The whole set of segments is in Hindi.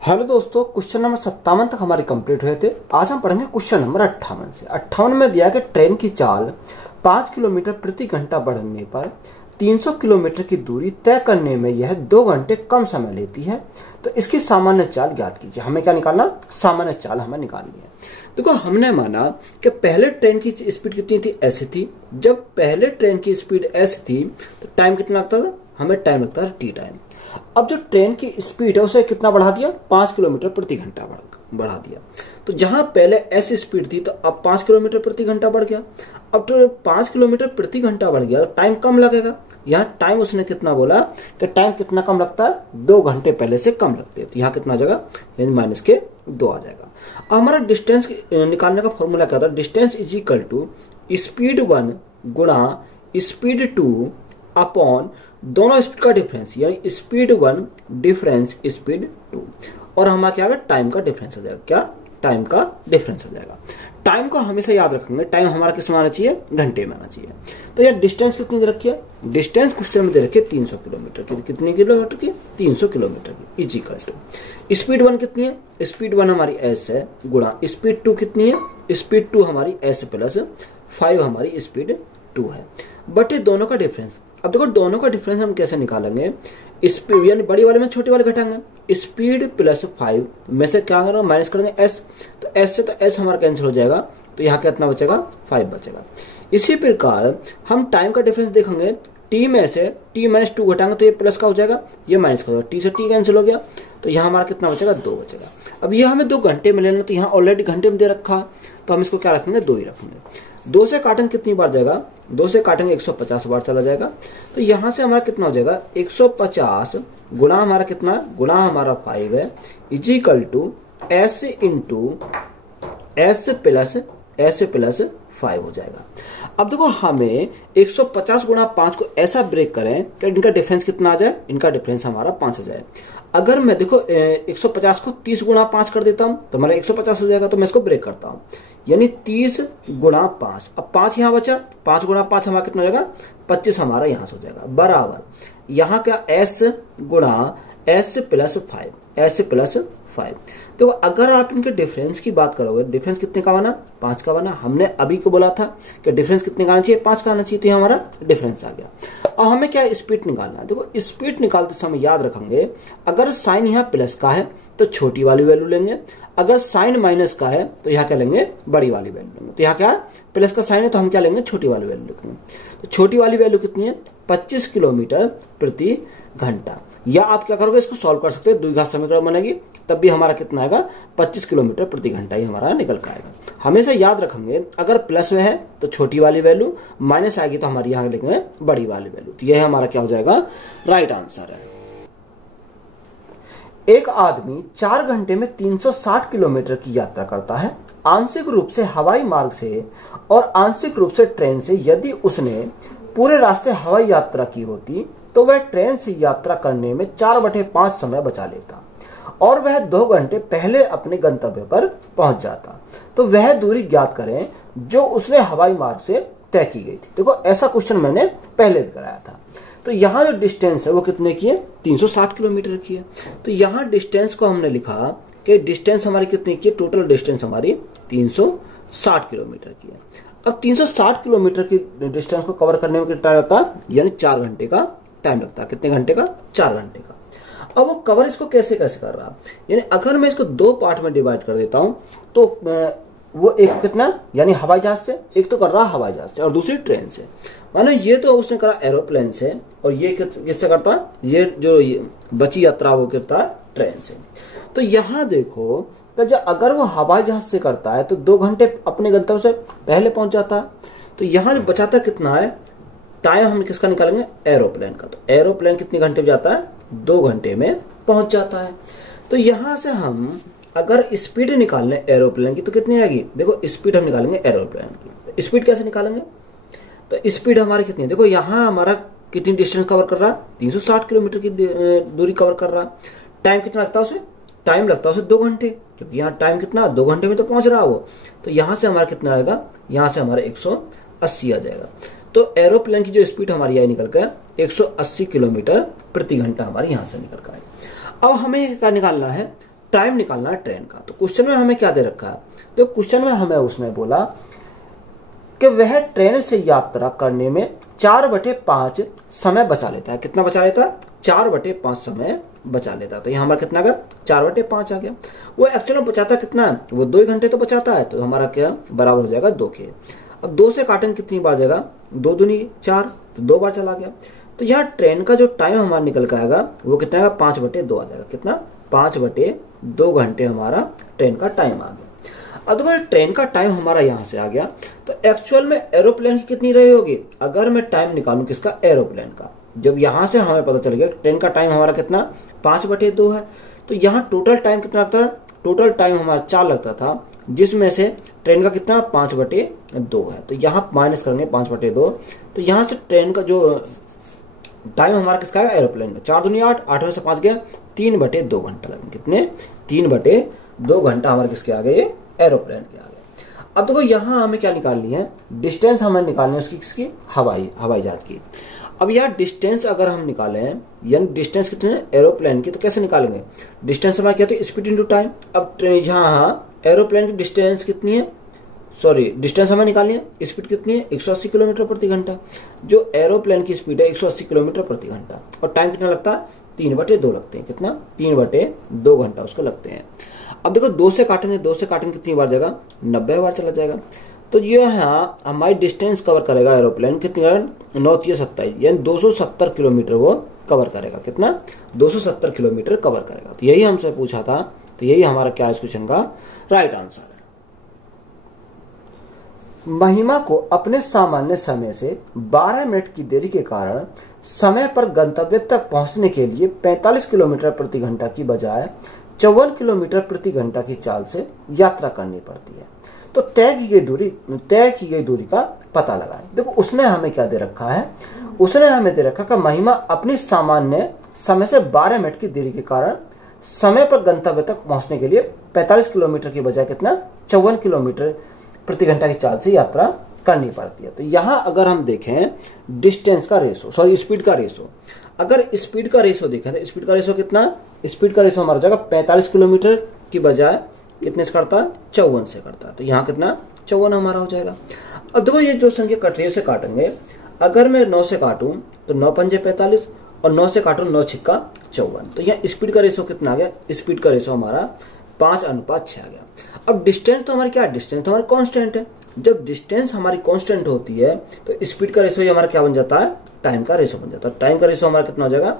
हेलो दोस्तों, क्वेश्चन नंबर 57 तक हमारे कंप्लीट हुए थे। आज हम पढ़ेंगे क्वेश्चन नंबर 58 से। 58 में दिया कि ट्रेन की चाल 5 किलोमीटर प्रति घंटा बढ़ने पर 300 किलोमीटर की दूरी तय करने में यह 2 घंटे कम समय लेती है, तो इसकी सामान्य चाल ज्ञात कीजिए। हमें क्या निकालना? सामान्य चाल हमें निकालनी है। देखो, हमने माना कि पहले ट्रेन की स्पीड कितनी थी? ऐसी थी। जब पहले ट्रेन की स्पीड ऐसी थी तो टाइम कितना लगता था? हमें टाइम लगता था टी टाइम। अब जो ट्रेन की स्पीड है उसे कितना बढ़ा दिया? 5 किलोमीटर प्रति घंटा बढ़ा दिया। तो जहां पहले ऐसी स्पीड थी तो अब 5 किलोमीटर प्रति घंटा बढ़ गया। अब तो 5 किलोमीटर प्रति घंटा बढ़ गया तो टाइम कम लगेगा। यहाँ टाइम उसने कितना बोला कि टाइम कितना कम लगता है? 2 घंटे पहले से कम लगते हैं। तो यहाँ कितना आ जाएगा? यानी माइनस के 2 आ जाएगा। अब हमारा डिस्टेंस निकालने का फॉर्मूला क्या था? Distance is equal to speed 1 गुणा स्पीड 2 अपॉन दोनों स्पीड का डिफरेंस, यानी स्पीड 1 डिफरेंस स्पीड 2, और हमारा क्या आएगा? टाइम का डिफरेंस आ जाएगा। क्या? टाइम का डिफरेंस आ जाएगा। टाइम को हमेशा याद रखेंगे। टाइम हमारा किस में आना चाहिए? घंटे में आना चाहिए। तो यार डिस्टेंस कितनी दे रखी है? डिस्टेंस क्वेश्चन में दे रखी है 300 किलोमीटर की। कितने किलोमीटर की? 300 किलोमीटर की। इज इक्वल टू स्पीड 1 कितनी है? स्पीड 1 हमारी एस है गुणा स्पीड 2 कितनी है? स्पीड 2 हमारी एस प्लस 5 हमारी स्पीड 2 है, बट ये दोनों का डिफरेंस। अब देखो, दोनों का डिफरेंस हम कैसे निकालेंगे? स्पीड यानी बड़ी वाले में छोटी वाले घटाएंगे। स्पीड प्लस 5 में से क्या करेंगे? माइनस करेंगे एस। तो एस से तो एस हमारा कैंसिल हो जाएगा, तो यहाँ कितना बचेगा? 5 बचेगा। इसी प्रकार हम टाइम का डिफरेंस देखेंगे। टी में से टी माइनस 2 घटाएंगे तो ये प्लस का हो जाएगा, ये माइनस का हो जाएगा। टी से टी कैंसिल हो गया, तो यहाँ हमारा कितना बचेगा? 2 बचेगा। अब ये हमें 2 घंटे में लेना, तो यहाँ ऑलरेडी घंटे में दे रखा, तो हम इसको क्या रखेंगे? 2 ही रखेंगे। 2 से काटेंगे कितनी बार जाएगा? 2 से काटेंगे 150 बार चला जाएगा। तो यहां से हमारा कितना हो जाएगा? 150 गुणा हमारा कितना? गुणा हमारा 5 है, is equal to S into S plus 5 हो जाएगा। अब देखो, हमें 150 गुणा 5 को ऐसा ब्रेक करें कि इनका डिफरेंस कितना आ जाए? इनका डिफरेंस हमारा 5 आ जाए। अगर मैं देखो 150 को 30 गुणा 5 कर देता हूं तो हमारा 150 हो जाएगा। तो मैं इसको ब्रेक करता हूं, यानी 30 गुणा 5। अब 5 यहां बचा, 5 गुणा 5 हमारा कितना हो जाएगा? 25 हमारा यहां से हो जाएगा, बराबर यहां क्या? एस गुणा एस प्लस 5। तो अगर आप इनके डिफरेंस की बात करोगे, डिफरेंस कितने का बना? 5 का बना। हमने अभी को बोला था कि डिफरेंस कितने का आना चाहिए? 5 का आना चाहिए, तो हमारा डिफरेंस आ गया। और हमें क्या स्पीड निकालना है? देखो, स्पीड निकालते समय याद रखेंगे, अगर साइन यहाँ प्लस का है तो छोटी वाली वैल्यू लेंगे, अगर साइन माइनस का है तो यहाँ क्या लेंगे? बड़ी वाली वैल्यू लेंगे। तो यहाँ क्या? प्लस का साइन है तो हम क्या लेंगे? छोटी वाली वैल्यू लिखेंगे। तो छोटी वाली वैल्यू कितनी है? 25 किलोमीटर प्रति घंटा। या आप क्या करोगे? इसको सॉल्व कर सकते हैं, द्विघात समीकरण बनेगी, तब भी हमारा कितना आएगा? 25 किलोमीटर प्रति घंटा ही हमारा निकल कर आएगा। हमेशा याद रखेंगे, अगर प्लस में है तो छोटी वाली वैल्यू, माइनस आएगी तो हमारी यहाँ लिखेंगे बड़ी वाली वैल्यू। तो यह हमारा क्या हो जाएगा? राइट आंसर है। एक आदमी 4 घंटे में 360 किलोमीटर की यात्रा करता है, आंशिक रूप से हवाई मार्ग से और आंशिक रूप से ट्रेन से। यदि उसने पूरे रास्ते हवाई यात्रा की होती तो वह ट्रेन से यात्रा करने में 4/5 समय बचा लेता और वह 2 घंटे पहले अपने गंतव्य पर पहुंच जाता। तो वह दूरी ज्ञात करें जो उसने हवाई मार्ग से तय की गई थी। देखो, ऐसा क्वेश्चन मैंने पहले भी कराया था। तो यहाँ जो डिस्टेंस है वो कितने की है? 360 किलोमीटर की है। तो यहाँ डिस्टेंस को हमने लिखा कि डिस्टेंस हमारी कितनी की है? टोटल डिस्टेंस हमारी 360 किलोमीटर की है। अब 360 किलोमीटर की डिस्टेंस को कवर करने में कितना टाइम लगता है? यानी 4 घंटे का टाइम लगता है। कितने घंटे का? 4 घंटे का। अब वो कवर इसको कैसे कैसे कर रहा? यानी अगर मैं इसको 2 पार्ट में डिवाइड कर देता हूं तो वो एक कितना, यानी हवाई जहाज से, एक तो कर रहा हवाई जहाज से और दूसरी ट्रेन से। मानो ये तो उसने करा एरोप्लेन से, और ये किससे करता? ये जो बची यात्रा वो करता ट्रेन से। तो यहां देखो, तो जब अगर वो हवाई जहाज से करता है तो 2 घंटे अपने गंतव्य से पहले पहुंच जाता है। तो यहां जो बचाता कितना है टाइम? हम किसका निकालेंगे? एरोप्लेन का। तो एरोप्लेन कितने घंटे में जाता है? 2 घंटे में पहुंच जाता है। तो यहां से हम अगर स्पीड निकालने एरोप्लेन की तो कितनी आएगी? देखो, स्पीड हम निकालेंगे एरोप्लेन की। तो स्पीड कैसे निकालेंगे? तो स्पीड हमारी कितनी है? देखो, यहाँ हमारा कितनी डिस्टेंस कवर कर रहा? 360 किलोमीटर की दूरी कवर कर रहा। टाइम कितना लगता है उसे? टाइम लगता है उसे 2 घंटे, क्योंकि यहाँ टाइम कितना? 2 घंटे में तो पहुंच रहा वो। तो यहाँ से हमारा कितना आएगा? यहाँ से हमारा 180 आ जाएगा। तो एरोप्लेन की जो स्पीड हमारी आई निकल कर 180 किलोमीटर प्रति घंटा हमारी यहां से निकल कर आई। अब हमें क्या निकालना है? टाइम निकालना है ट्रेन का। तो क्वेश्चन में हमें क्या दे रखा है, तो क्वेश्चन में हमें उसने बोला कि वह ट्रेन से यात्रा करने में 4/5 समय बचा लेता है। कितना बचा लेता है? 4/5 समय बचा लेता है। तो यहाँ हमारा कितना, अगर 4/5 आ गया, वो एक्चुअल में बचाता कितना है, वो 2 घंटे तो बचाता है। तो हमारा क्या बराबर हो जाएगा 2 के। अब 2 से काटेंगे कितनी बार जाएगा, 2 दूनी 4, तो 2 बार चला गया। तो यहाँ ट्रेन का जो टाइम हमारा निकल के आएगा वो कितना आएगा, 5/2 आ जाएगा। कितना, 5/2 घंटे हमारा ट्रेन का टाइम आ गया। अब देखो ट्रेन का टाइम हमारा यहाँ से आ गया, तो एक्चुअल में एरोप्लेन की कितनी रही होगी, अगर मैं टाइम निकालूं किसका, एरोप्लेन का। जब यहाँ से हमें पता चल गया ट्रेन का टाइम हमारा कितना 5/2 है, तो यहाँ टोटल टाइम कितना लगता है, टोटल टाइम हमारा 4 लगता था, जिसमें से ट्रेन का कितना 5/2 है। तो यहाँ माइनस करेंगे 5/2, तो यहाँ से ट्रेन का जो टाइम हमारा किसका है, एरोप्लेन का। 4 दूनी 8, 8 में से 5 गया, 3/2 घंटा लगेंगे। कितने, 3/2 घंटा हमारे किसके आ गए, एरोप्लेन के आ गए। अब देखो यहाँ हमें क्या निकालनी है, डिस्टेंस हमें निकालनी है उसकी, किसकी, हवाई जहाज की। अब यार डिस्टेंस अगर हम निकालें, यानी डिस्टेंस कितने है एरोप्लेन की, तो कैसे निकालेंगे, डिस्टेंस हमारा क्या होता है, स्पीड इंटू टाइम। अब यहाँ एरोप्लेन की डिस्टेंस कितनी है, सॉरी डिस्टेंस हमें निकालनी है, स्पीड कितनी है 180 किलोमीटर प्रति घंटा। जो एरोप्लेन की स्पीड है 180 किलोमीटर प्रति घंटा, और टाइम कितना लगता है, 3/2 लगते हैं। कितना, 3/2 घंटा उसको लगते हैं। अब देखो 2 से काटेंगे, 2 से काटेंगे कितनी बार जाएगा, 90 बार चला जाएगा। तो ये यहाँ हमारी डिस्टेंस कवर करेगा एरोप्लेन कितनी, 9×27 यानी 270 किलोमीटर वो कवर करेगा। कितना, 270 किलोमीटर कवर करेगा। तो यही हमसे पूछा था, तो यही हमारा क्या इस क्वेश्चन का राइट आंसर है। महिमा को अपने सामान्य समय से 12 मिनट की देरी के कारण समय पर गंतव्य तक पहुंचने के लिए 45 किलोमीटर प्रति घंटा की बजाय 54 किलोमीटर प्रति घंटा की चाल से यात्रा करनी पड़ती है। तो तय की गई दूरी का पता लगाएं। देखो उसने हमें क्या दे रखा है, उसने हमें दे रखा कि महिमा अपनी सामान्य समय से 12 मिनट की देरी के कारण समय पर गंतव्य तक पहुंचने के लिए 45 किलोमीटर की बजाय कितना, 54 किलोमीटर प्रति घंटा की चाल से यात्रा करनी पड़ती है। तो यहां अगर हम देखें डिस्टेंस का रेशो, सॉरी स्पीड का रेशो, अगर स्पीड का रेशो देखें तो स्पीड का रेशो कितना, स्पीड का रेशो हमारा जाएगा 45 किलोमीटर की बजाय कितने से करता है, 54 से करता है। तो यहाँ कितना, 54 हमारा हो जाएगा। अब देखो ये जो संख्या कट रही है उसे काटेंगे। अगर मैं 9 से काटूं तो 9 पंजे 45 और 9 से काटूं 9 छिक्का 54। तो यहाँ स्पीड का रेशो कितना आ गया, स्पीड का रेशो हमारा 5:6 आ गया। अब डिस्टेंस तो हमारी क्या है, डिस्टेंस तो हमारी कांस्टेंट है। जब डिस्टेंस हमारी कांस्टेंट होती है तो स्पीड का रेशो हमारा क्या बन जाता है, टाइम का रेशो बन जाता है। टाइम का रेशो हमारा कितना हो जाएगा,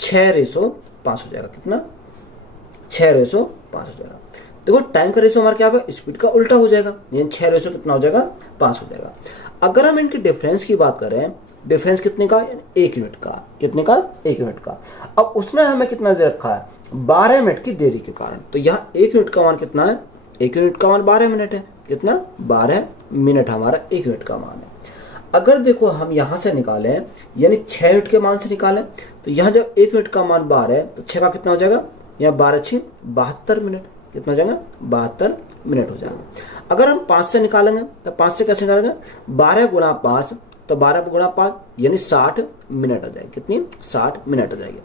6:5 हो जाएगा। कितना, 6:5 हो जाएगा। देखो टाइम का रेशो हमारा क्या होगा, स्पीड का उल्टा हो जाएगा, यानी 6 कितना हो जाएगा, 5 हो जाएगा। अगर हम इनके डिफरेंस की बात करें, डिफरेंस कितने का, 1 यूनिट का। कितने का, 1 यूनिट का। अब उसने हमें कितना दे रखा है, 12 मिनट की देरी के कारण। तो यहाँ 1 यूनिट का मान कितना है, 1 यूनिट का मान 12 मिनट है। कितना, 12 मिनट हमारा 1 यूनिट का मान है। अगर देखो हम यहां से निकालें, यानी 6 यूनिट के मान से निकालें, तो यहाँ जब 1 यूनिट का मान 12 है तो 6 का कितना हो जाएगा, यहाँ 12×6 72 मिनट। कितना हो जाएगा, 72 मिनट हो जाएगा। अगर हम 5 से निकालेंगे तो 5 से कैसे निकालेंगे, 12 × 5, तो 12 × 5 यानी 60 मिनट आ जाएगी। कितनी, 60 मिनट आ जाएगी।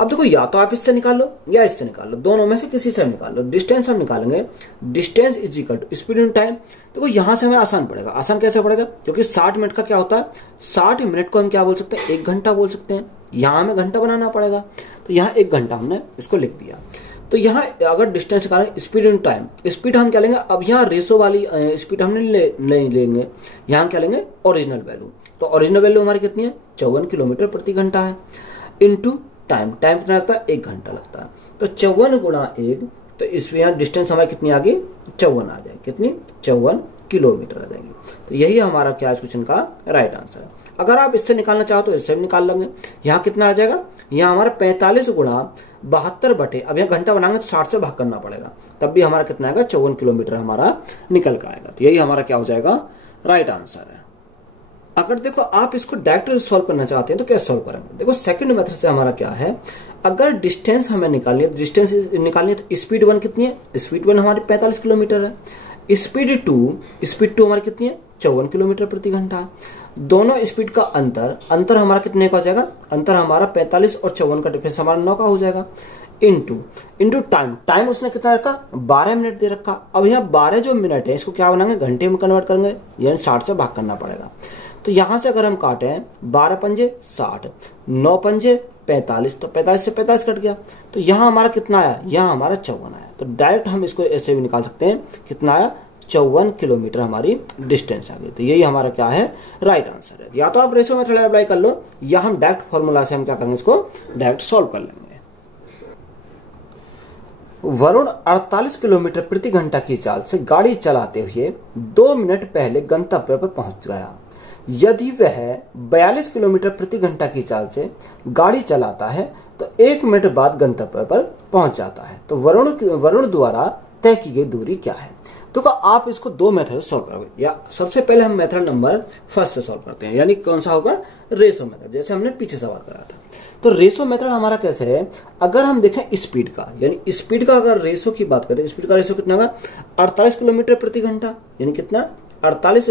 अब देखो या तो आप इससे निकाल लो या इससे निकाल लो, दोनों में से किसी से निकाल लो। डिस्टेंस हम निकालेंगे, distance is equal to speed in time. देखो यहां से हमें आसान पड़ेगा। आसान कैसे पड़ेगा, क्योंकि 60 मिनट का क्या होता है, 60 मिनट को हम क्या बोल सकते हैं, 1 घंटा बोल सकते हैं। यहां हमें घंटा बनाना पड़ेगा, तो यहाँ 1 घंटा हमने इसको लिख दिया। तो यहाँ अगर डिस्टेंस निकालें, स्पीड इन टाइम, स्पीड हम क्या लेंगे, अब यहाँ रेशो वाली स्पीड हम नहीं लेंगे, यहाँ क्या लेंगे, ओरिजिनल वैल्यू। तो ओरिजिनल वैल्यू हमारी कितनी है, 54 किलोमीटर प्रति घंटा है, इनटू टाइम। टाइम कितना लगता है, 1 घंटा लगता है। तो 54 × 1, तो इसमें यहाँ डिस्टेंस हमारी कितनी आ गई, 54 आ जाएगी। कितनी, 54 किलोमीटर आ जाएगी। तो यही हमारा क्या इस क्वेश्चन का राइट आंसर है। अगर आप इससे निकालना चाहो तो इससे भी निकाल लेंगे। यहाँ कितना आ जाएगा, यहाँ हमारा 45 × 72 बटे, अब यहाँ घंटा बनाएंगे तो 60 से भाग करना पड़ेगा, तब भी हमारा कितना आएगा, 54 किलोमीटर हमारा निकल कर आएगा। तो यही हमारा क्या हो जाएगा, राइट आंसर है। अगर देखो आप इसको डायरेक्ट सॉल्व करना चाहते हैं तो कैसे सॉल्व करेंगे, देखो सेकंड मेथड से हमारा क्या है, अगर डिस्टेंस हमें निकालनी है, डिस्टेंस निकालनी है तो स्पीड 1 कितनी है, स्पीड 1 हमारी 45 किलोमीटर है। स्पीड 2 हमारी कितनी है, 54 किलोमीटर प्रति घंटा है। दोनों स्पीड का अंतर हमारा कितने का हो जाएगा, अंतर हमारा 45 और 54 का डिफरेंस हमारा 9 का हो जाएगा। इंटू इंटू टाइम, टाइम उसने कितना रखा 12 मिनट दे रखा। अब यहाँ 12 जो मिनट है इसको क्या बनाएंगे घंटे में कन्वर्ट करेंगे, यानी 60 से भाग करना पड़ेगा। तो यहां से अगर हम काटे 12 पंजे 60, 9 पंजे 45, तो 45 से 45 कट गया। तो यहाँ हमारा कितना आया, यहाँ हमारा 54 आया। तो डायरेक्ट हम इसको ऐसे भी निकाल सकते हैं, कितना आया 54 किलोमीटर हमारी डिस्टेंस आ गई। तो यही हमारा क्या है राइट आंसर है। या तो आप रेशियो मेथड अप्लाई कर लो, या हम डायरेक्ट फॉर्मूला से हम क्या करेंगे इसको डायरेक्ट सॉल्व कर लेंगे। वरुण 48 किलोमीटर प्रति घंटा की चाल से गाड़ी चलाते हुए 2 मिनट पहले गंतव्य पर पहुंच गया। यदि वह 42 किलोमीटर प्रति घंटा की चाल से गाड़ी चलाता है तो 1 मिनट बाद गंतव्य पर पहुंच जाता है। तो वरुण द्वारा तय की गई दूरी क्या है। तो आप इसको 2 मेथड से सॉल्व करोगे, या सबसे पहले हम मेथड नंबर फर्स्ट से सॉल्व करते हैं, यानी कौन सा होगा रेशो मेथड, जैसे हमने पीछे सवाल करा था। तो रेशो मेथड हमारा कैसे है, अगर हम देखें स्पीड का, यानी स्पीड का अगर रेशो की बात करते हैं, स्पीड का रेशो कितना होगा 48 किलोमीटर प्रति घंटा, यानी कितना 48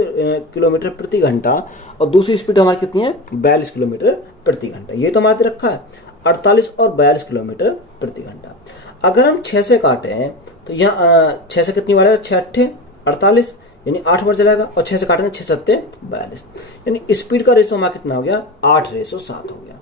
किलोमीटर प्रति घंटा, और दूसरी स्पीड हमारी कितनी है 42 किलोमीटर प्रति घंटा। ये तो हमारे रखा है 48 और 42 किलोमीटर प्रति घंटा। अगर हम 6 से काटे हैं तो यहाँ 6 से कितनी बार 6 8 48, यानी 8 बार चलाएगा, और 6 से काटेंगे 6 7 42, यानी स्पीड का रेशो हमारा कितना हो गया 8:7 हो गया।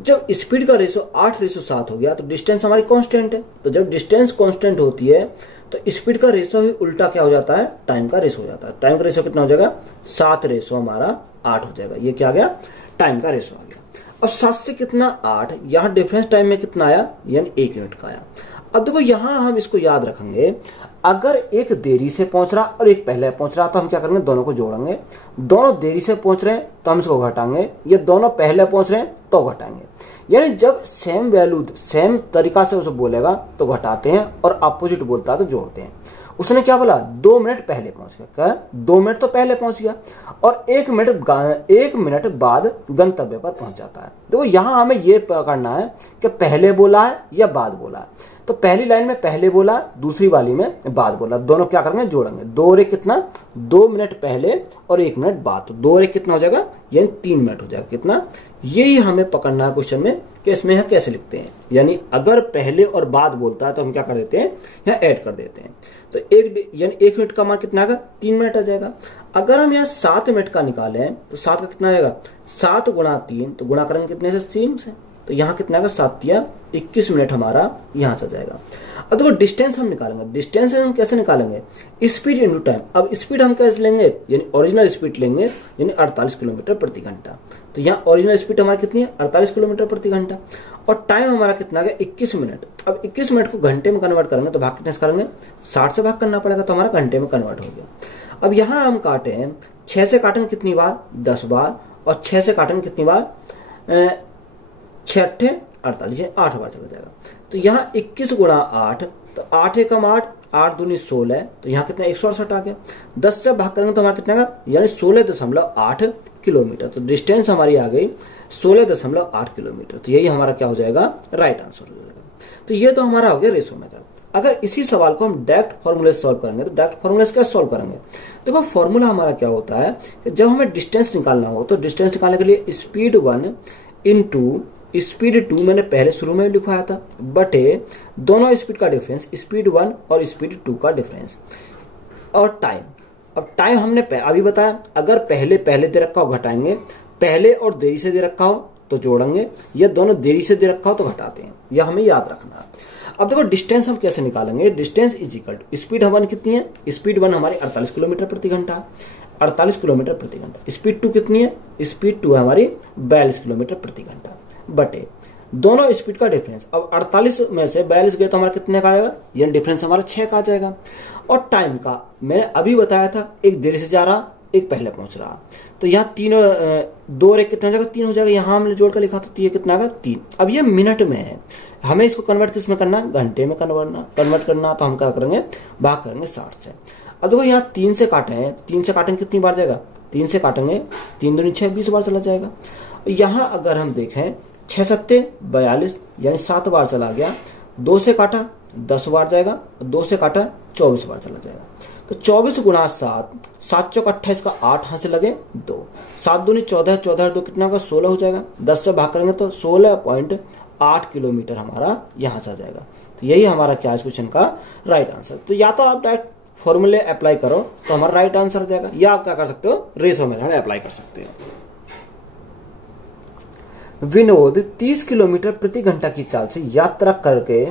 जब स्पीड का रेशो 8:7 हो गया तो डिस्टेंस हमारी कांस्टेंट है। तो जब डिस्टेंस कांस्टेंट होती है तो स्पीड का रेशो ही उल्टा क्या हो जाता है टाइम का रेशो हो जाता है। टाइम का रेशो कितना हो जाएगा 7 हमारा 8 हो जाएगा। ये क्या आ गया टाइम का रेशो आ गया। अब 7 से कितना 8, यहाँ डिफरेंस टाइम में कितना आया, यानी 1 मिनट का आया। अब देखो यहां हम इसको याद रखेंगे, अगर एक देरी से पहुंच रहा और एक पहले पहुंच रहा तो हम क्या करेंगे दोनों को जोड़ेंगे। दोनों देरी से पहुंच रहे हैं तो हम इसको घटाएंगे, ये दोनों पहले पहुंच रहे हैं तो घटाएंगे। यानी जब सेम वैल्यू सेम तरीका से उसे बोलेगा तो घटाते हैं, और अपोजिट बोलता है तो जोड़ते हैं। उसने क्या बोला 2 मिनट पहले पहुंच गया, क्या 2 मिनट तो पहले पहुंच गया, और 1 मिनट बाद गंतव्य पर पहुंच जाता है। देखो यहां हमें यह पकड़ना है कि पहले बोला है या बाद बोला है। तो पहली लाइन में पहले बोला, दूसरी वाली में बाद बोला, दोनों क्या करेंगे जोड़ेंगे। 2 और 1 कितना 2 मिनट पहले और 1 मिनट बाद, तो 2 और 1 कितना हो जाएगा, यानी 3 मिनट हो जाएगा। कितना, यही हमें पकड़ना है क्वेश्चन में कि इसमें हम कैसे लिखते हैं। यानी अगर पहले और बाद बोलता है तो हम क्या कर देते हैं यहाँ ऐड कर देते हैं। तो यानी 1 मिनट का मान कितना आएगा 3 मिनट आ जाएगा। अगर हम यहाँ 7 मिनट का निकालें तो 7 का कितना आएगा 7 गुणा 3, तो गुणा करेंगे कितने से 3 से, तो यहाँ कितना आएगा 7 या 21 मिनट हमारा यहाँ से जाएगा। अब देखो डिस्टेंस हम निकालेंगे, डिस्टेंस हम कैसे निकालेंगे स्पीड इंटू टाइम। अब स्पीड हम कैसे लेंगे, यानी ओरिजिनल स्पीड लेंगे, यानी 48 किलोमीटर प्रति घंटा। तो यहाँ ओरिजिनल स्पीड हमारी कितनी है 48 किलोमीटर प्रति घंटा, और टाइम हमारा कितना आ गया 21 मिनट। अब 21 मिनट को घंटे में कन्वर्ट करेंगे तो भाग कितने से करेंगे 60 से भाग करना पड़ेगा, तो हमारा घंटे में कन्वर्ट हो गया। अब यहाँ हम काटे हैं 6 से काटेंगे कितनी बार 10 बार, और 6 से काटेंगे कितनी बार 6 8 48, 8 बार चला जाएगा। तो यहाँ 21 गुणा 8, तो 8 एकम 8, 8 दूनी 16, तो यहाँ कितना 168 आ गया। 10 से भाग करेंगे तो हमारा कितना का, यानी 16.8 किलोमीटर। तो डिस्टेंस हमारी आ गई 16.8 किलोमीटर। तो यही हमारा क्या हो जाएगा राइट आंसर हो जाएगा। तो ये तो हमारा हो गया रेशो मेथड। अगर इसी सवाल को हम डायरेक्ट फॉर्मूले से सॉल्व करेंगे तो डायरेक्ट फॉर्मूले से कैसे सॉल्व करेंगे। देखो फॉर्मूला हमारा क्या होता है कि जब हमें डिस्टेंस निकालना हो तो डिस्टेंस निकालने के लिए स्पीड 1 इंटू स्पीड 2 मैंने पहले शुरू में लिखवाया था, बटे दोनों स्पीड का डिफरेंस स्पीड 1 और स्पीड 2 का डिफरेंस, और टाइम। अब टाइम हमने अभी बताया, अगर पहले दे रखा हो घटाएंगे, पहले और देरी से दे रखा हो तो जोड़ेंगे, या दोनों देरी से दे रखा हो तो घटाते हैं। यह हमें याद रखना है। अब देखो डिस्टेंस हम कैसे निकालेंगे, distance is equal to speed 1 कितनी है, स्पीड 1 हमारी 48 किलोमीटर प्रति घंटा, 48 किलोमीटर प्रति घंटा। स्पीड 2 कितनी है, स्पीड 2 है हमारी 42 किलोमीटर प्रति घंटा, बटे दोनों स्पीड का डिफरेंस। अब 48 में से 42 गए तो हमारा कितने का आएगा, यानी डिफरेंस हमारा 6 का आ जाएगा। और टाइम का मैंने अभी बताया था, एक देरी से जा रहा एक पहले पहुंच रहा, तो यहाँ 2 और 1 कितना हो जाएगा 3 हो जाएगा। यहाँ हमने जोड़ कर लिखा था तो ये कितना आएगा 3। अब ये मिनट में है, हमें इसको कन्वर्ट किस में करना, घंटे में कन्वर्ट करना, तो हम क्या करेंगे भाग करेंगे 60 से। अब देखो यहाँ 3 से काटे हैं, 3 से काटेंगे कितनी बार जाएगा, 3 से काटेंगे 3 दूनी 6, 20 बार चला जाएगा। यहाँ अगर हम देखें 6 7 42, यानी 7 बार चला गया। 2 से काटा 10 बार जाएगा, 2 से काटा 24 बार चला जाएगा। तो 24 गुणा 7, 7 चौक 28 का 8 हाथ से लगे 2, 7 दूनी 14, 14 2 कितना होगा 16 हो जाएगा। 10 से भाग करेंगे तो 16.8 8 किलोमीटर हमारा यहां से आ जाएगा। तो यही हमारा क्या है क्वेश्चन का राइट आंसर। तो या तो आप डायरेक्ट फॉर्मूले अप्लाई करो तो हमारा राइट आंसर आ जाएगा, या आप क्या कर सकते हो, रेशो मेथड अप्लाई कर सकते हो। विनोद 30 किलोमीटर प्रति घंटा की चाल से यात्रा करके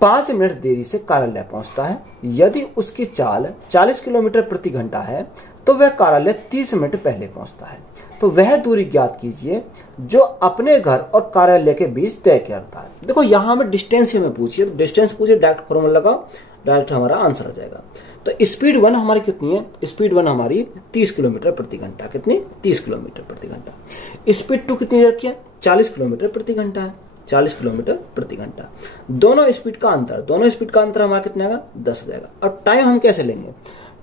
5 मिनट देरी से कार्यालय पहुंचता है। यदि उसकी चाल 40 किलोमीटर प्रति घंटा है तो वह कार्यालय 30 मिनट पहले पहुंचता है। तो वह दूरी ज्ञात कीजिए जो अपने घर और कार्यालय के बीच तय करता है। देखो यहाँ हमें डिस्टेंस में पूछिए, तो डिस्टेंस पूछिए, डायरेक्ट फॉर्मूला लगाओ, डायरेक्ट हमारा आंसर आ जाएगा। तो स्पीड 1 हमारी कितनी है, स्पीड 1 हमारी 30 किलोमीटर प्रति घंटा, कितनी 30 किलोमीटर प्रति घंटा। स्पीड 2 कितनी रखी है, 40 किलोमीटर प्रति घंटा है, 40 किलोमीटर प्रति घंटा। दोनों स्पीड का अंतर हमारा कितना आएगा, 10 हो जाएगा। अब टाइम हम कैसे लेंगे,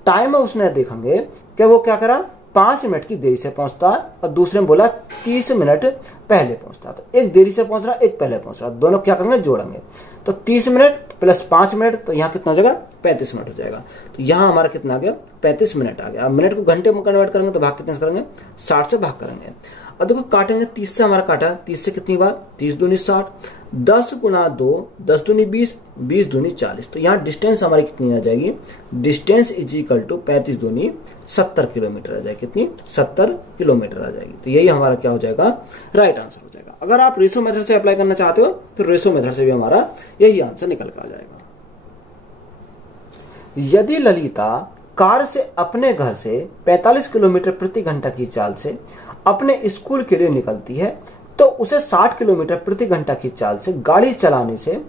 टाइम उसने देखेंगे कि वो क्या करा, 5 मिनट की देरी से पहुंचता है और दूसरे में बोला 30 मिनट पहले पहुंचता है। तो एक देरी से पहुंच रहा है, एक पहले पहुंच रहा है, दोनों क्या करेंगे, जोड़ेंगे। तो 30 मिनट प्लस 5 मिनट, तो यहाँ कितना हो जाएगा, 35 मिनट हो जाएगा। तो यहाँ हमारा कितना आ गया, 35 मिनट आ गया। अब मिनट को घंटे में कन्वर्ट करेंगे तो भाग कितने से करेंगे, 60 से भाग करेंगे। अब देखो काटेंगे, 30 से हमारा काटा, 30 से कितनी बार, 30 दूनी 60, 10 गुना 2, 10 दूनी 20, 20 दूनी 40। तो यहाँ डिस्टेंस हमारी कितनी आ जाएगी, डिस्टेंस इज इक्वल टू 35 दूनी 70 किलोमीटर आ जाएगी, कितनी 70 किलोमीटर आ जाएगी। तो यही हमारा क्या हो जाएगा, राइट आंसर हो जाएगा। अगर आप रेशो मेथड से अप्लाई करना चाहते हो तो रेशो मेथड से भी हमारा यही आंसर निकल कर आ जाएगा। यदि ललिता कार से अपने घर से 45 किलोमीटर प्रति घंटा की चाल से अपने स्कूल के लिए निकलती है तो उसे 60 किलोमीटर प्रति घंटा की चाल से गाड़ी चलाने से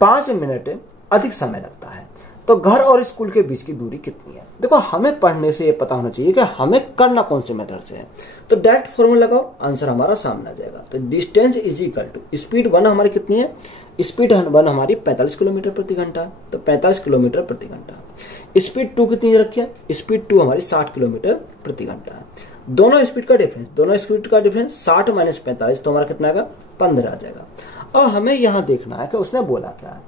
5 मिनट अधिक समय लगता है। तो घर और स्कूल के बीच की दूरी कितनी है। देखो हमें पढ़ने से ये पता होना चाहिए कि हमें करना कौन से मेथड से है। तो डायरेक्ट फॉर्मूला लगाओ, आंसर हमारा सामने आ जाएगा। तो distance is equal to speed 1 हमारी कितनी है, स्पीड 1 हमारी 45 किलोमीटर प्रति घंटा, तो 45 किलोमीटर प्रति घंटा। स्पीड 2 कितनी रखी है, स्पीड 2 हमारी 60 किलोमीटर प्रति घंटा है। दोनों स्पीड का डिफरेंस 60 माइनस 45, तो हमारा कितना आएगा, 15 आ जाएगा। अब हमें यहां देखना है कि उसने बोला क्या है।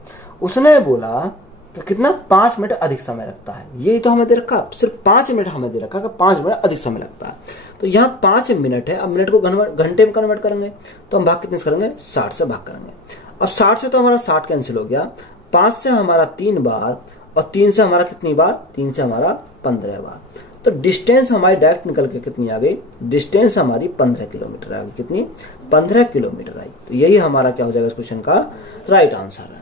उसने बोला तो कितना, 5 मिनट अधिक समय लगता है। यही तो हमें दे रखा, सिर्फ 5 मिनट हमें दे रखा कि 5 मिनट अधिक समय लगता है। तो यहाँ 5 मिनट है। अब मिनट को घंटे में कन्वर्ट करेंगे तो हम भाग कितने से करेंगे, 60 से भाग करेंगे। अब 60 से तो हमारा 60 कैंसिल हो गया, 5 से हमारा 3 बार और 3 से हमारा कितनी बार, 3 से हमारा 15 बार। तो डिस्टेंस हमारी डायरेक्ट निकल के कितनी आ गई, डिस्टेंस हमारी 15 किलोमीटर आ गई, कितनी 15 किलोमीटर आई। तो यही हमारा क्या हो जाएगा इस क्वेश्चन का राइट आंसर है।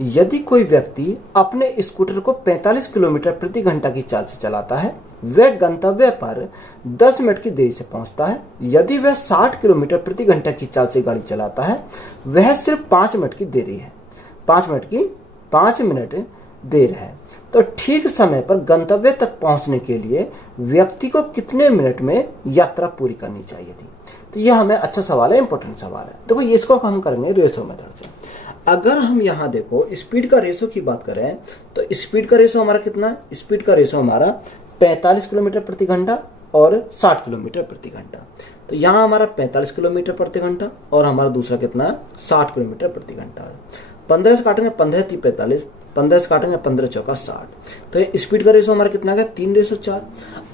यदि कोई व्यक्ति अपने स्कूटर को 45 किलोमीटर प्रति घंटा की चाल से चलाता है, वह गंतव्य पर 10 मिनट की देरी से पहुंचता है। यदि वह 60 किलोमीटर प्रति घंटा की चाल से गाड़ी चलाता है, वह सिर्फ 5 मिनट की देरी है, 5 मिनट देर है। तो ठीक समय पर गंतव्य तक पहुंचने के लिए व्यक्ति को कितने मिनट में यात्रा पूरी करनी चाहिए थी। तो यह हमें अच्छा सवाल है, इंपॉर्टेंट सवाल है। देखो इसको हम करेंगे रेशो मेथड से। अगर हम यहाँ देखो स्पीड का रेशो की बात करें तो स्पीड का रेशो हमारा कितना है, स्पीड का रेशो हमारा 45 किलोमीटर प्रति घंटा और 60 किलोमीटर प्रति घंटा। तो यहाँ हमारा 45 किलोमीटर प्रति घंटा और हमारा दूसरा कितना है, 60 किलोमीटर प्रति घंटा है। 15 से काटेंगे 15 3 45, 15 से काटेंगे 15 चौका 60। तो ये स्पीड का रेशो हमारा कितना है, 3:4।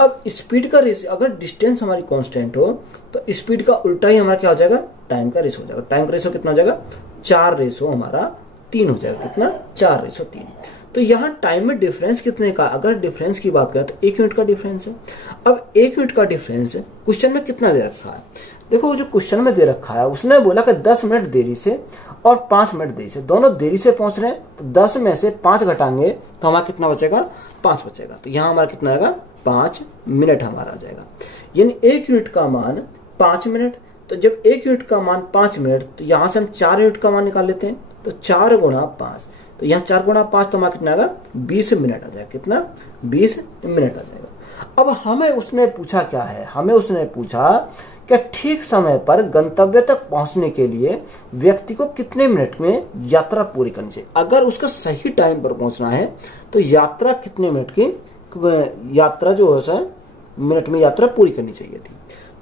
अब स्पीड का रेशो, अगर डिस्टेंस हमारी कांस्टेंट हो तो स्पीड का उल्टा ही हमारा क्या हो जाएगा, टाइम का रेशो हो जाएगा। टाइम का रेशो कितना हो जाएगा, 4:3 हमारा 3 हो जाएगा, कितना 4:3। तो यहाँ टाइम में डिफरेंस कितने का, अगर डिफरेंस की बात करें तो 1 मिनट का डिफरेंस है। अब 1 मिनट का डिफरेंस क्वेश्चन में कितना दे रखा है, देखो जो क्वेश्चन में दे रखा है उसने बोला कि 10 मिनट देरी से और 5 मिनट देरी से, दोनों देरी से पहुंच रहे हैं। तो 10 में से 5 घटाएंगे तो हमारा कितना बचेगा, 5 बचेगा। तो यहाँ हमारा कितना आएगा, 5 मिनट हमारा आ जाएगा। यानी 1 यूनिट का मान 5 मिनट। तो जब 1 यूनिट का मान 5 मिनट, तो यहाँ से हम 4 यूनिट का मान निकाल लेते हैं। तो 4 गुणा 5, तो यहाँ 4 गुणा 5 तो हमारा कितना आएगा, 20 मिनट आ जाएगा। कितना, 20 मिनट आ जाएगा। अब हमें उसने पूछा क्या है, हमें उसने पूछा कि ठीक समय पर गंतव्य तक पहुंचने के लिए व्यक्ति को कितने मिनट में यात्रा पूरी करनी चाहिए। अगर उसका सही टाइम पर पहुंचना है तो यात्रा कितने मिनट की, यात्रा जो है मिनट में यात्रा पूरी करनी चाहिए थी।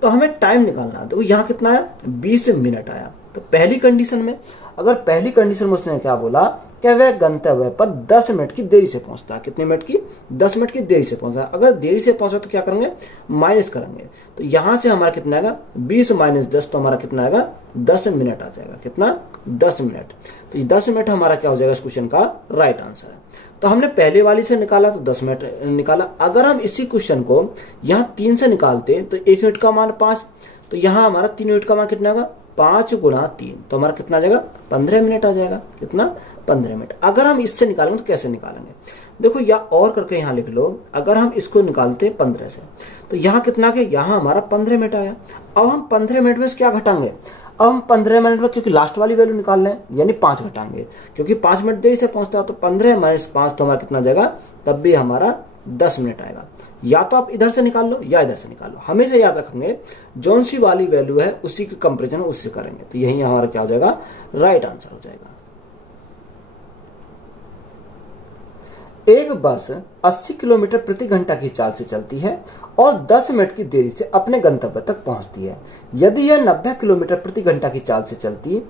तो हमें टाइम निकालना है। तो यहाँ कितना आया, 20 मिनट आया। तो पहली कंडीशन में, अगर पहली कंडीशन में उसने क्या बोला कि वह गंतव्य पर 10 मिनट की देरी से पहुंचता है। कितने मिनट की? 10 मिनट की देरी से पहुंचा। अगर देरी से पहुंचा तो क्या करेंगे? माइनस करेंगे। तो यहां से हमारा कितना आएगा? 20 माइनस 10, तो हमारा कितना आएगा? 10 मिनट आ जाएगा। कितना? 10 मिनट। तो ये 10 मिनट हमारा क्या हो जाएगा? इस क्वेश्चन का राइट आंसर है। तो हमने पहले वाली से निकाला तो 10 मिनट निकाला। अगर हम इसी क्वेश्चन को यहाँ 3 से निकालते तो 1 यूनिट का मान 5, तो यहाँ हमारा 3 यूनिट का मान कितना होगा? 5 गुणा 3, तो हमारा कितना आ जाएगा? 15 मिनट आ जाएगा। कितना? 15 मिनट। अगर हम इससे निकालेंगे तो कैसे निकालेंगे? देखो या और करके यहाँ लिख लो। अगर हम इसको निकालते 15 से तो यहाँ कितना गया? यहाँ हमारा 15 मिनट आया। अब हम 15 मिनट में से क्या घटाएंगे? अब हम 15 मिनट में, क्योंकि लास्ट वाली वैल्यू निकाल रहे हैं, यानी 5 घटाएंगे, क्योंकि 5 मिनट देरी से पहुंचता है। तो 15 माइनस 5 तो हमारा कितना जाएगा? तब भी हमारा 10 मिनट आएगा। या तो आप इधर से निकाल लो या इधर से निकाल लो। हमेशा याद रखेंगे जोन सी वाली वैल्यू है उसी के कंपेरिजन उससे करेंगे। तो यही हमारा क्या हो जाएगा? राइट आंसर हो जाएगा। एक बस 80 किलोमीटर प्रति घंटा की चाल से चलती है और 10 मिनट की देरी से अपने गंतव्य तक पहुंचती है। यदि यह 90 किलोमीटर प्रति घंटा की चाल से चलती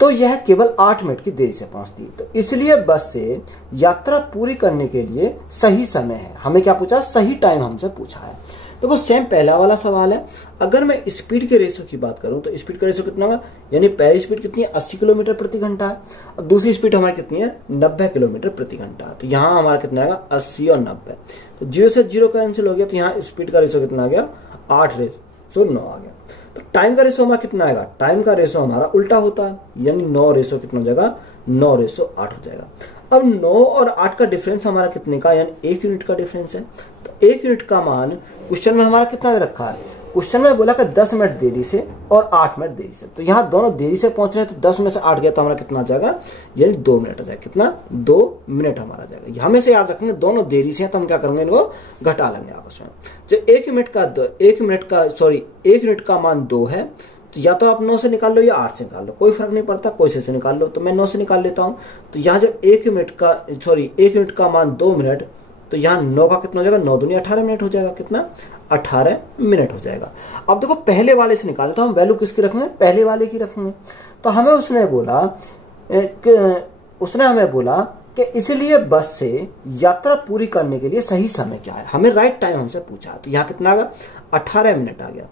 तो यह केवल 8 मिनट की देरी से पहुंचती। तो इसलिए बस से यात्रा पूरी करने के लिए सही समय है। हमें क्या पूछा? सही टाइम हमसे पूछा है। देखो सेम पहला वाला सवाल है। अगर मैं स्पीड के रेशो की बात करूं तो स्पीड का रेशो कितना होगा? यानी पहली स्पीड कितनी है? 80 किलोमीटर प्रति घंटा है और दूसरी स्पीड हमारी कितनी है? 90 किलोमीटर प्रति घंटा। तो यहाँ हमारा कितना आएगा? 80 और 90। तो 0 से 0 कैंसिल हो गया। तो यहाँ स्पीड का रेशो कितना आ गया? 8:9 आ गया। तो टाइम का रेशो हमारा कितना आएगा? टाइम का रेशो हमारा उल्टा होता है, यानी 9 रेशो कितना हो जाएगा? 9:8 हो जाएगा। अब 9 और 8 का डिफरेंस हमारा कितने का? यानी 1 यूनिट का डिफरेंस है। तो 1 यूनिट का मान क्वेश्चन में हमारा कितना दे रखा है? क्वेश्चन में बोला कि 10 मिनट देरी से और 8 मिनट देरी से। तो यहाँ दोनों देरी से पहुंच रहे हैं, तो 10 में से 8 गया तो हमारा कितना आ जाएगा? यानी 2 मिनट आ जाएगा। कितना? 2 मिनट हमारा जाएगा। हमें से याद रखेंगे दोनों देरी से हैं तो हम क्या करेंगे? इनको घटा लेंगे आपस में। जो 1 यूनिट का मान 2 है, तो या तो आप 9 से निकाल लो या 8 से निकाल लो, कोई फर्क नहीं पड़ता, कोई से निकाल लो। तो मैं 9 से निकाल लेता हूं। तो यहाँ जब 1 यूनिट का मान 2 मिनट, तो यहाँ 9 का कितना हो जाएगा? 9 दूनी 18 मिनट हो जाएगा। कितना? 18 मिनट हो जाएगा। अब देखो पहले वाले से निकाले तो हम वैल्यू किसकी रखेंगे? पहले वाले की रखेंगे। तो हमें उसने हमें बोला कि इसलिए बस से यात्रा पूरी करने के लिए सही समय क्या है? हमें राइट टाइम हमसे पूछा। तो यहाँ कितना आ गया? 18 मिनट आ गया।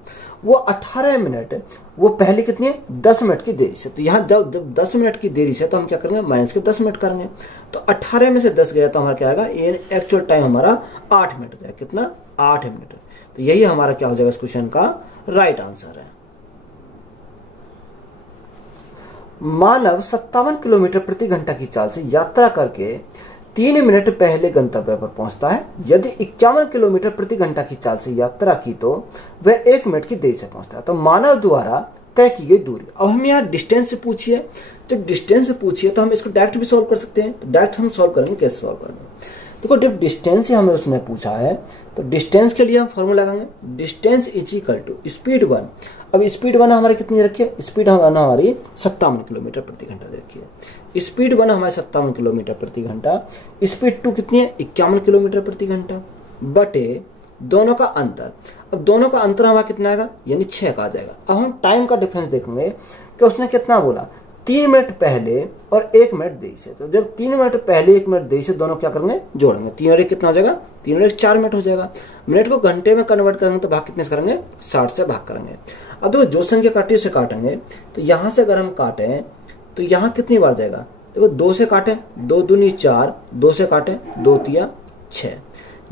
वो 18 मिनट वो पहले कितनी है? 10 मिनट की देरी से। तो यहाँ जब 10 मिनट की देरी से तो हम क्या करेंगे? माइनस के 10 मिनट करेंगे। तो 18 में से 10 गया तो हमारा क्या आएगा? एक्चुअल टाइम हमारा 8 मिनट हो जाएगा। कितना? 8 मिनट। तो यही हमारा क्या हो जाएगा? इस क्वेश्चन का राइट आंसर है। मानव 57 किलोमीटर प्रति घंटा की चाल से यात्रा करके 3 मिनट पहले गंतव्य पर पहुंचता है। यदि 51 किलोमीटर प्रति घंटा की चाल से यात्रा की तो वह 1 मिनट की देरी से पहुंचता है। तो मानव द्वारा तय की गई दूरी। अब हम यहाँ डिस्टेंस से पूछिए, जब डिस्टेंस से पूछिए तो हम इसको डायरेक्ट भी सॉल्व कर सकते हैं। तो डायरेक्ट हम सॉल्व करेंगे। कैसे सॉल्व करेंगे? देखो जब डिस्टेंस हमें उसने पूछा है तो डिस्टेंस के लिए हम फॉर्मूला लगाएंगे। Distance is equal to speed 1। अब स्पीड 1 हमारी कितनी रखी है? स्पीड 1 हमारी 57 किलोमीटर प्रति घंटा रखी है। स्पीड 1 हमारे 57 किलोमीटर प्रति घंटा। स्पीड 2 कितनी है? 51 किलोमीटर प्रति घंटा बटे दोनों का अंतर। अब दोनों का अंतर हमारा कितना आएगा? यानी 6 का आ जाएगा। अब हम टाइम का डिफरेंस देखेंगे कि उसने कितना बोला? 3 मिनट पहले और 1 मिनट देरी से। तो जब 3 मिनट पहले 1 मिनट देरी से दोनों क्या करेंगे? जोड़ेंगे। 3 और 1 कितना हो जाएगा? 3 और 1 4 मिनट हो जाएगा। मिनट को घंटे में कन्वर्ट करेंगे तो भाग कितने से करेंगे? 60 से भाग करेंगे। अब देखो जो संख्या काटी से काटेंगे तो यहां से अगर हम काटें तो यहाँ कितनी बार जाएगा? देखो 2 से काटे 2 दूनी 4, 2 से काटे 2 तिया 6,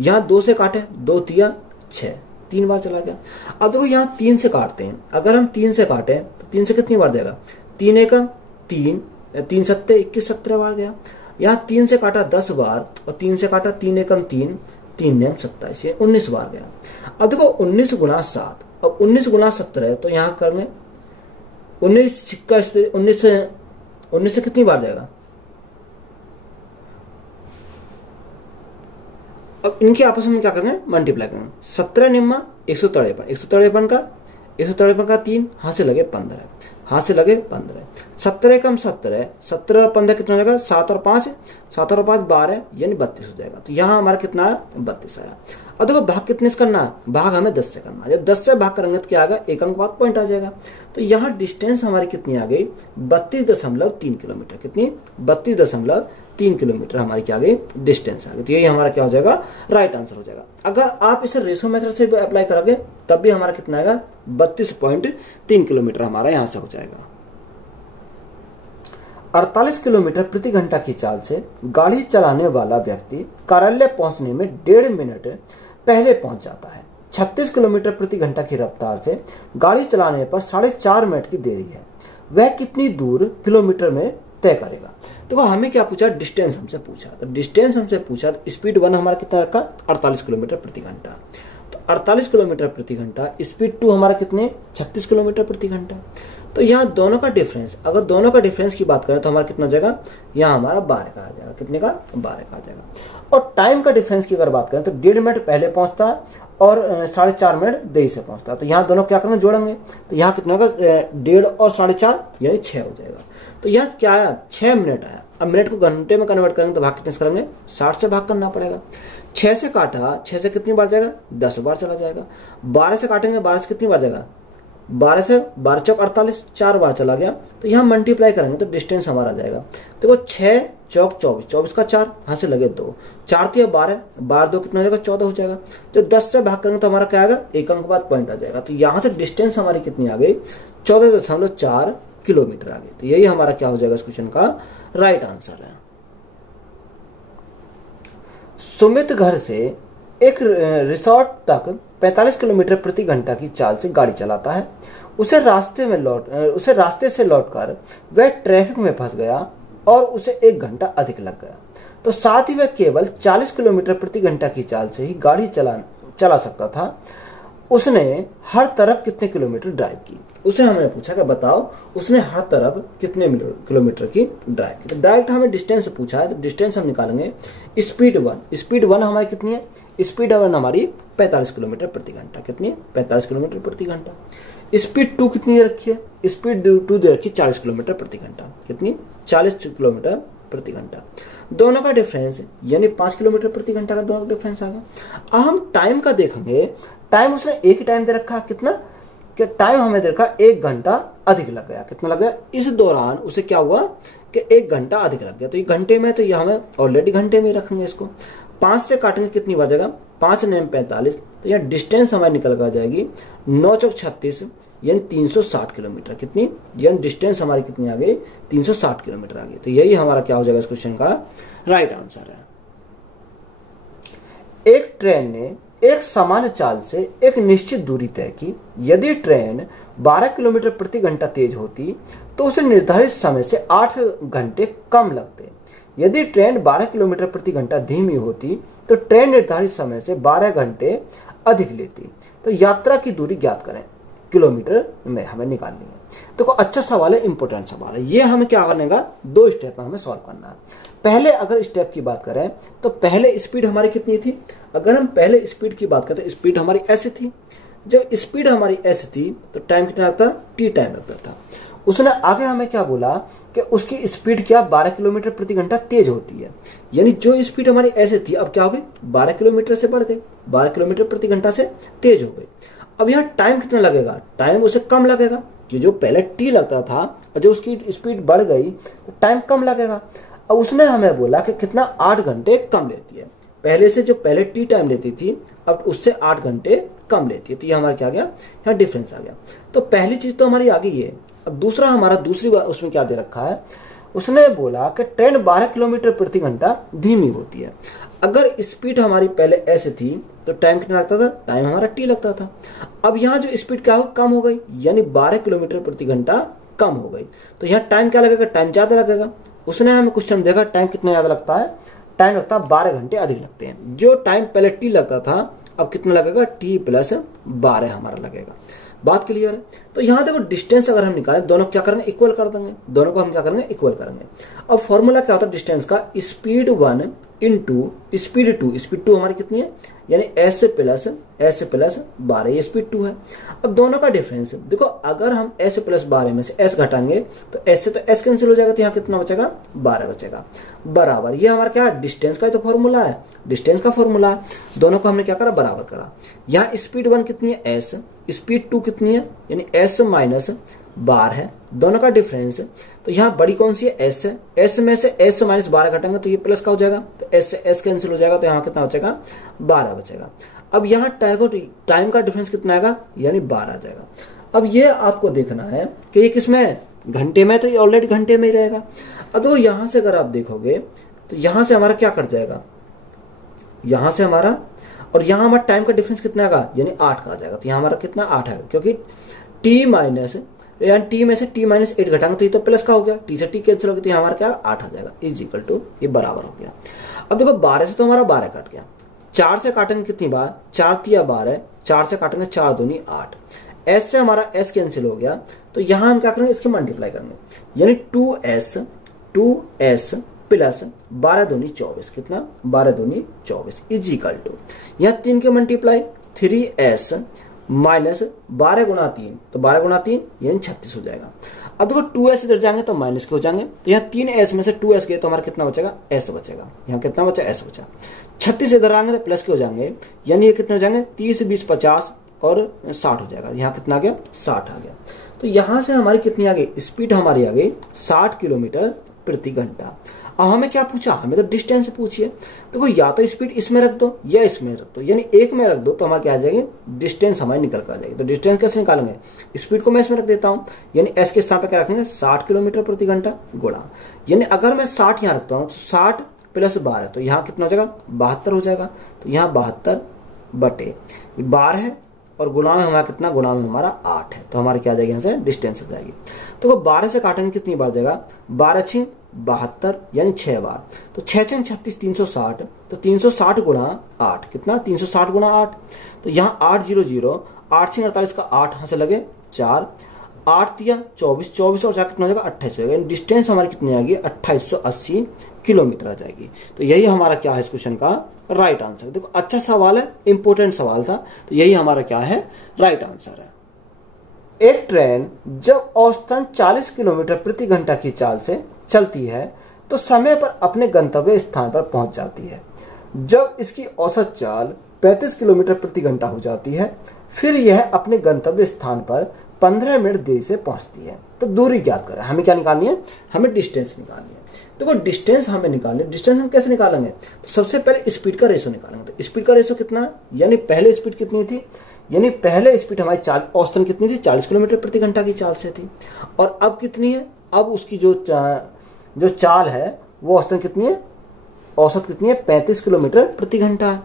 यहाँ 2 से काटे 2 तिया 6, 3 बार चला गया। अब देखो यहाँ 3 से काटते हैं। अगर हम 3 से काटे तो 3 से कितनी बार जाएगा? 3 एकम 3, 3 सत्ते 21, 17 बार गया। यहाँ 3 से काटा 10 बार और 3 से काटा 3 एकम 3, 3 नेम 27, 19 बार गया। अब देखो 19 गुना 7, अब 19 गुना 17 तो यहाँ करेंगे 19 से कितनी बार जाएगा? अब इनके आपस में क्या करेंगे? मल्टीप्लाई करेंगे। 17 निम्मा 153, 153 का 3, हाथ से लगे 15, हाथ से लगे 15, 17 कम 17, 17 और 15 कितना हो जाएगा? 7 और 5 12 यानी 32 हो जाएगा। तो यहाँ हमारा कितना है? 32 आया। अब देखो भाग कितने से करना है? भाग हमें 10 से करना है। जब 10 से भाग करेंगे तो क्या आएगा? 1 अंक बाद पॉइंट आ जाएगा। तो यहाँ डिस्टेंस हमारी कितनी आ गई? 32.3 किलोमीटर। कितनी? 32.3 3 किलोमीटर हमारी क्या आ गई डिस्टेंस आ गई। तो यही हमारा क्या हो जाएगा राइट आंसर हो जाएगा। अगर आप इसे रेशो मेथड से अप्लाई करोगे तब भी हमारा कितना आएगा 32.3 किलोमीटर हमारा यहां से हो जाएगा। 48 किलोमीटर प्रति घंटा की चाल से गाड़ी चलाने वाला व्यक्ति कार्यालय पहुंचने में 1.5 मिनट पहले पहुंच जाता है। 36 किलोमीटर प्रति घंटा की रफ्तार से गाड़ी चलाने पर 4.5 मिनट की देरी है, वह कितनी दूर किलोमीटर में तय करेगा। देखो हमें क्या पूछा, डिस्टेंस हमसे पूछा। तो डिस्टेंस हमसे पूछा तो स्पीड 1 हमारा कितना रखा 48 किलोमीटर प्रति घंटा। तो 48 किलोमीटर प्रति घंटा, स्पीड 2 हमारा कितने 36 किलोमीटर प्रति घंटा। तो यहाँ दोनों का डिफरेंस, अगर दोनों का डिफरेंस की बात करें तो हमारा कितना जाएगा, यहाँ हमारा 12 का आ जाएगा। कितने का 12 का आ जाएगा। और टाइम का डिफरेंस की अगर बात करें तो 1.5 मिनट पहले पहुंचता है और 4.5 मिनट देरी से पहुंचता है। तो यहाँ दोनों क्या करना जोड़ेंगे तो यहाँ कितना होगा 1.5 और 4.5 यानी 6 हो जाएगा। तो यहाँ क्या आया 6 मिनट आया। अब मिनट को घंटे में कन्वर्ट करेंगे तो भाग कितने से करेंगे 60 से भाग करना पड़ेगा। 6 से काटा, 6 से कितनी बार जाएगा 10 बार चला जाएगा। 12 से काटेंगे, 12 से कितनी बार जाएगा 12 से 12 चौक 48 4 बार चला गया। तो यहाँ मल्टीप्लाई करेंगे तो डिस्टेंस हमारा आ जाएगा। देखो 6 चौक 24, 24 का 4 यहाँ से लगे 2, 4 3 12, 12 2 कितना हो जाएगा 14 हो जाएगा। तो 10 से भाग करेंगे तो हमारा क्या आएगा, एक अंक बाद पॉइंट आ जाएगा। तो यहाँ से डिस्टेंस हमारी कितनी आ गई 14.4 किलोमीटर आ गई। तो यही हमारा क्या हो जाएगा इस क्वेश्चन का राइट आंसर है। सुमित घर से एक रिसोर्ट तक 45 किलोमीटर प्रति घंटा की चाल से गाड़ी चलाता है। उसे रास्ते से लौटकर वह ट्रैफिक में फंस गया और उसे 1 घंटा अधिक लग गया। तो साथ ही वह केवल 40 किलोमीटर प्रति घंटा की चाल से ही गाड़ी चला सकता था। उसने हर तरफ कितने किलोमीटर ड्राइव की। उसे हमने पूछा कि बताओ उसने हर तरफ कितने किलोमीटर की ड्राइव की। तो डायरेक्ट हमें डिस्टेंस से पूछा है तो डिस्टेंस हम निकालेंगे। स्पीड 1 हमारी कितनी है, स्पीड 1 हमारी 45 किलोमीटर प्रति घंटा। कितनी है 45 किलोमीटर प्रति घंटा। स्पीड 2 कितनी रखी है, स्पीड 2 दे रखी 40 किलोमीटर प्रति घंटा। कितनी 40 किलोमीटर प्रति घंटा। दोनों का डिफरेंस यानी 5 किलोमीटर प्रति घंटा का दोनों का डिफरेंस आ गया। अब हम टाइम का देखेंगे। टाइम उसने एक ही टाइम दे रखा, कितना कि टाइम हमें दे रखा 1 घंटा अधिक लग गया। कितना लग गया, इस दौरान उसे क्या हुआ कि 1 घंटा अधिक लग गया। तो ये घंटे में, तो ये हमें ऑलरेडी घंटे में रखेंगे इसको। 5 से काटेंगे कितनी बार जाएगा 5 9 45। तो यहाँ डिस्टेंस हमारी निकल कर जाएगी 9 चौक 36 यानी 360 किलोमीटर। कितनी यानी डिस्टेंस हमारी कितनी आ गई 360 किलोमीटर आ गई। तो यही हमारा क्या हो जाएगा इस क्वेश्चन का राइट आंसर है। एक ट्रेन ने एक सामान्य चाल से एक निश्चित दूरी तय की। यदि ट्रेन 12 किलोमीटर प्रति घंटा तेज होती तो उसे निर्धारित समय से 8 घंटे कम लगते। यदि ट्रेन 12 किलोमीटर प्रति घंटा धीमी होती तो ट्रेन निर्धारित समय से 12 घंटे अधिक लेती। तो यात्रा की दूरी ज्ञात करें, किलोमीटर में हमें निकालनी है। देखो अच्छा सवाल है, इंपोर्टेंट सवाल है। ये हमें क्या करने का 2 स्टेप में हमें सॉल्व करना है। पहले अगर स्टेप की बात करें तो पहले स्पीड हमारी कितनी थी। अगर हम पहले स्पीड की बात करते स्पीड हमारी ऐसे थी। जब स्पीड हमारी ऐसे थी तो टाइम कितना लगता, टी टाइम लगता था। उसने आगे हमें क्या बोला कि उसकी स्पीड क्या 12 किलोमीटर प्रति घंटा तेज होती है। यानी जो स्पीड हमारी ऐसे थी अब क्या हो गई 12 किलोमीटर से बढ़ गई, 12 किलोमीटर प्रति घंटा से तेज हो गई। अब यहाँ टाइम कितना लगेगा, टाइम उसे कम लगेगा कि जो पहले टी लगता था और जो उसकी स्पीड बढ़ गई तो टाइम कम लगेगा। अब उसने हमें बोला कि कितना 8 घंटे कम लेती है। पहले से जो पहले टी टाइम लेती थी अब उससे 8 घंटे कम लेती है। तो ये हमारा क्या आ गया, यहाँ डिफरेंस आ गया। तो पहली चीज तो हमारी आ गई है। अब दूसरा हमारा दूसरी बात उसमें क्या दे रखा है, उसने बोला कि ट्रेन 12 किलोमीटर प्रति घंटा धीमी होती है। अगर स्पीड हमारी पहले ऐसे थी तो टाइम कितना लगता था, टाइम हमारा टी लगता था। अब यहाँ जो स्पीड क्या हो कम हो गई यानी 12 किलोमीटर प्रति घंटा कम हो गई। तो यहाँ टाइम क्या लगेगा, टाइम ज्यादा लगेगा। उसने हमें क्वेश्चन देखा टाइम कितना ज्यादा लगता है, टाइम लगता है 12 घंटे अधिक लगते हैं। जो टाइम पहले टी लगता था अब कितना लगेगा टी प्लस 12 हमारा लगेगा। बात क्लियर है। तो यहाँ देखो डिस्टेंस अगर हम निकालें दोनों क्या करेंगे इक्वल कर देंगे, दोनों को हम क्या करेंगे इक्वल करेंगे। अब फॉर्मूला क्या होता है डिस्टेंस का, स्पीड 1 इंटू स्पीड 2। स्पीड 2 हमारी कितनी है यानी s प्लस 12, ये स्पीड 2 है। अब दोनों का डिफरेंस देखो, अगर हम s प्लस 12 में से s घटाएंगे तो s से तो s कैंसिल हो जाएगा। तो यहाँ कितना बचेगा 12 बचेगा बराबर। ये हमारा क्या डिस्टेंस का तो फॉर्मूला है, डिस्टेंस का फॉर्मूला है। दोनों को हमने क्या करा बराबर करा। यहाँ स्पीड 1 कितनी है s, स्पीड 2 कितनी है यानी s माइनस 12 है, दोनों का डिफरेंस। तो यहाँ बड़ी कौन सी है, एस है। एस में से एस माइनस 12 घटाएंगे तो ये प्लस का हो जाएगा, तो एस से एस कैंसिल हो जाएगा, तो यहाँ कितना बचेगा, 12 बचेगा। अब यहाँ टाइम का डिफरेंस कितना आएगा, यानी 12 आ जाएगा। अब ये आपको देखना है कि ये किसमें है, घंटे में, तो ये ऑलरेडी घंटे में ही रहेगा। अब देखो यहाँ से अगर आप देखोगे तो यहाँ से हमारा क्या कट जाएगा, यहाँ से हमारा और यहाँ हमारा टाइम का डिफरेंस कितना आएगा, यानी 8 का आ जाएगा। तो यहाँ हमारा कितना 8 आएगा, क्योंकि टी माइनस यानी टी में से टी माइनस 8 घटाएंगे तो ये तो प्लस का हो गया, टी से टी कैंसिल हो गया, तो यहाँ हमारा क्या 8 आ जाएगा, इज इक्वल टू ये बराबर हो गया। अब देखो 12 से तो हमारा 12 कट गया, 4 से काटेंगे कितनी बार, 4 तिया 12, 4 से काटेंगे 4 दूनी 8, एस से हमारा एस कैंसिल हो गया, तो यहाँ हम क्या करेंगे, इसके मल्टीप्लाई करेंगे, यानी 2s प्लस 12 दूनी 24, कितना 12 दूनी 24 इज इक्वल टू यहाँ 3 के मल्टीप्लाई 3s माइनस 12 गुणा 3, तो 12 गुणा 3 यानी 36 हो जाएगा। अब देखो 2s इधर जाएंगे तो माइनस के हो जाएंगे, तो यहाँ 3s में से 2s गए तो हमारा कितना बचेगा, s बचेगा। यहाँ कितना बचा, s बचा। 36 इधर आएंगे तो प्लस के हो जाएंगे, यानी ये कितने हो जाएंगे, 30 20 50 और 60 हो जाएगा। यहाँ कितना आ गया, 60 आ गया। तो यहाँ से हमारी कितनी आ गई, स्पीड हमारी आ गई 60 किलोमीटर प्रति घंटा। अब हमें क्या पूछा, हमें तो डिस्टेंस पूछिए। देखो या तो स्पीड इसमें रख दो या इसमें रख दो, यानी एक में रख दो तो हमारे क्या आ जाएगी, डिस्टेंस हमारी निकल कर आ जाएगी। तो डिस्टेंस कैसे निकालेंगे, स्पीड को मैं इसमें रख देता हूं, यानी एस के स्थान पर क्या रखेंगे, 60 किलोमीटर प्रति घंटा गुणा, यानी अगर मैं 60 यहाँ रखता हूँ तो 60 प्लस 12, तो यहाँ कितना हो जाएगा, 72 हो जाएगा। तो यहाँ 72 बटे 12 है और गुणा में हमारा कितना, गुणा में हमारा 8 है, तो हमारी क्या आ जाएगी, यहाँ से डिस्टेंस हो जाएगी। तो 12 से काटेंगे कितनी बार जाएगा, 12 6 72 यानी 6 बार, तो 6 6 36 360, तो 360 गुणा 8 कितना, 360 गुणा 8, तो यहाँ 8 0 0 8 6 48 का 8 यहाँ से लगे 4, 8 तिया 24 24 और 4 कितना हो जाएगा, 28 हो जाएगा। डिस्टेंस हमारी कितनी आएगी, 2880 किलोमीटर आ जाएगी। तो यही हमारा क्या है इस क्वेश्चन का राइट आंसर। देखो अच्छा सवाल है, इंपोर्टेंट सवाल था, तो यही हमारा क्या है राइट आंसर है। एक ट्रेन जब औसतन 40 किलोमीटर प्रति घंटा की चाल से चलती है तो समय पर अपने गंतव्य स्थान पर पहुंच जाती है। जब इसकी औसत चाल 35 किलोमीटर प्रति घंटा हो जाती है, फिर यह अपने गंतव्य स्थान पर 15 मिनट देरी से पहुंचती है। तो दूरी ज्ञात करें, हमें क्या निकालनी है, हमें डिस्टेंस निकालनी है। देखो डिस्टेंस हमें निकालनी है, डिस्टेंस हम कैसे निकालेंगे, तो सबसे पहले स्पीड का रेशो निकालेंगे। तो स्पीड का रेशो कितना है, यानी पहले स्पीड कितनी थी, यानी पहले स्पीड हमारी औसतन कितनी थी, 40 किलोमीटर प्रति घंटा की चाल से थी, और अब कितनी है, अब उसकी जो चाल है वो औसतन कितनी है, औसत कितनी है, 35 किलोमीटर प्रति घंटा है,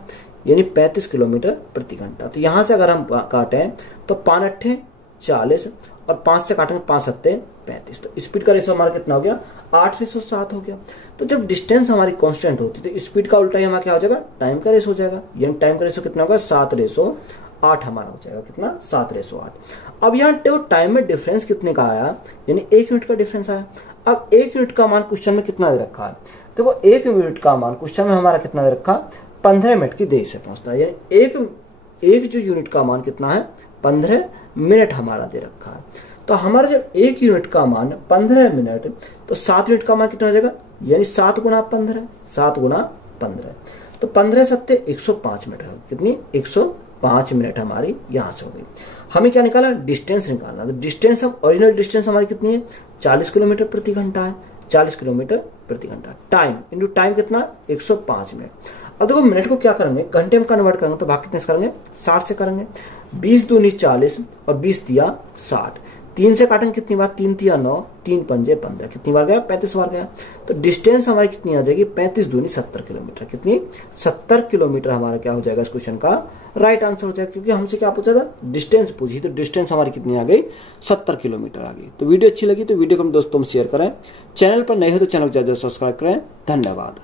यानी 35 किलोमीटर प्रति घंटा। तो यहां से अगर हम काटें तो 5 8 40 और 5 से काटेंगे 5 7 35, तो स्पीड का रेशो हमारा कितना हो गया, 8:7 हो गया। तो जब डिस्टेंस हमारी कांस्टेंट होती है तो स्पीड का उल्टा ही हमारा क्या हो जाएगा, टाइम का रेशो हो जाएगा, यानी टाइम का रेशो कितना होगा, 7:8 हमारा हो जाएगा, कितना 7:8। अब यहाँ टाइम में डिफरेंस कितने का आया, यानी 1 मिनट का डिफरेंस आया। अब 1 यूनिट का मान क्वेश्चन में कितना दे रखा है, देखो 1 यूनिट का मान क्वेश्चन में हमारा कितना दे रखा, 15 मिनट की देरी से पहुंचता है, यानी एक जो यूनिट का मान कितना है, 15 मिनट हमारा दे रखा है। तो हमारा जब 1 यूनिट का मान 15 मिनट, तो 7 यूनिट का मान कितना हो जाएगा, यानी 7 गुणा 15, 7 गुणा 15, तो 15 7 105 मिनट है, कितनी 105 मिनट हमारी यहां से हो गई। हमें क्या निकाला, डिस्टेंस निकालना। तो डिस्टेंस हम ओरिजिनल डिस्टेंस हमारी कितनी है, 40 किलोमीटर प्रति घंटा है, 40 किलोमीटर प्रति घंटा, टाइम इंटू टाइम कितना, 105 मिनट। अब देखो मिनट को क्या करेंगे, घंटे में कन्वर्ट करेंगे, तो भाग कितने से करेंगे, 60 से करेंगे, 20 दूनी 40 और 20 तिया 60, 3 से काटेंगे कितनी बार, 3 तिया 9, 3 पंजे 15, कितनी बार गया, 35 बार गया। तो डिस्टेंस हमारी कितनी आ जाएगी, 35 दूनी 70 किलोमीटर, कितनी 70 किलोमीटर हमारा क्या हो जाएगा इस क्वेश्चन का राइट आंसर हो जाएगा, क्योंकि हमसे क्या पूछा था, डिस्टेंस पूछी, तो डिस्टेंस हमारी कितनी आ गई, 70 किलोमीटर आ गई। तो वीडियो अच्छी लगी तो वीडियो को हम दोस्तों में शेयर करें, चैनल पर नए हो तो चैनल को ज्यादा सब्सक्राइब करें। धन्यवाद।